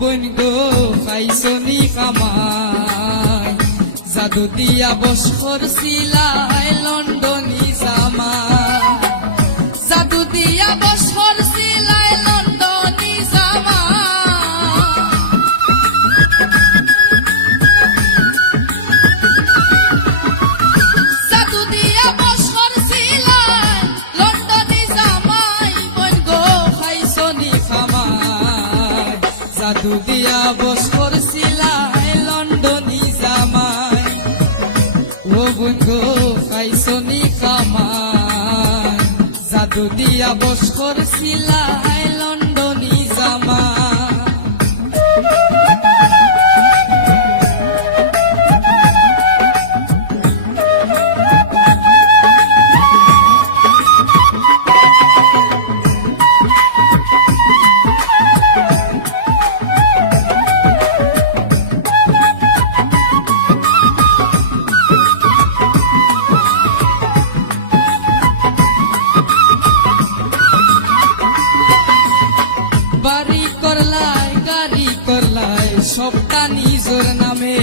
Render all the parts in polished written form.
বোন গো খাইছনি কামাই জাদু দিয়া বস করছিলাই লন্ডনী জামাই জাদু দিয়া বস করছিলাই লন্ডনী জামাই জাদু দিয়া বস করছিলাই লন্ডনী জামাই বোন গো খাইছনি কামাই জাদু দিয়া বস করছিলাই লন্ডনী জামাই ও বোন গো খাইছনি কামাই জাদু দিয়া বস করছিলাই লন্ডনী জামাই বাড়ি করলাই গাড়ি করলাই সবটা নিজের নামে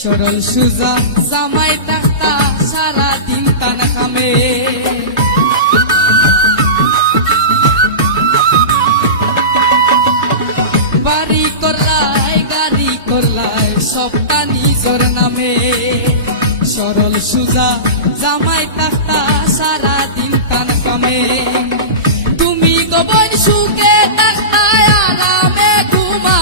সরল সুজা জামাই টাকা সারা দিন টানা কামে বাড়ি করলাই গাড়ি করলাই সবটা নিজের নামে সরল সুজা জামাই টাকা সারা দিন টানা কামে তুমি গোবন সুখে থাকতায় আরামে ঘুমা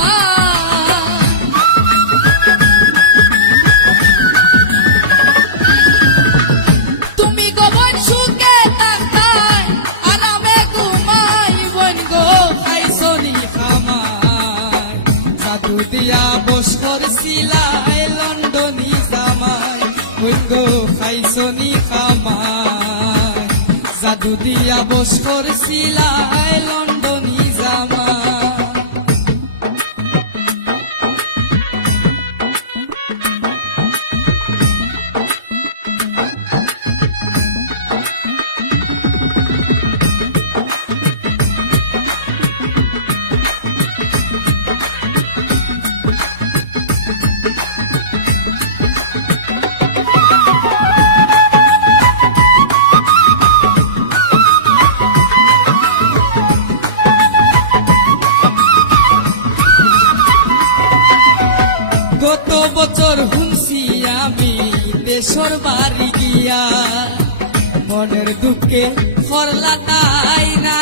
তুমি গোবন সুখে থাকতায় আরামে ঘুমাই বোন গো খাইছনি কামাই জাদু দিয়া বস করছিলাই লন্ডনী জামাই বোন গো খাইছনি কামাই জাদু দিয়া বস করছিলাই লন্ডনী জামাই গত বছর শুনছি আমি দেশর বাড়ি গিয়া মনের দুঃখে হরলা তাই না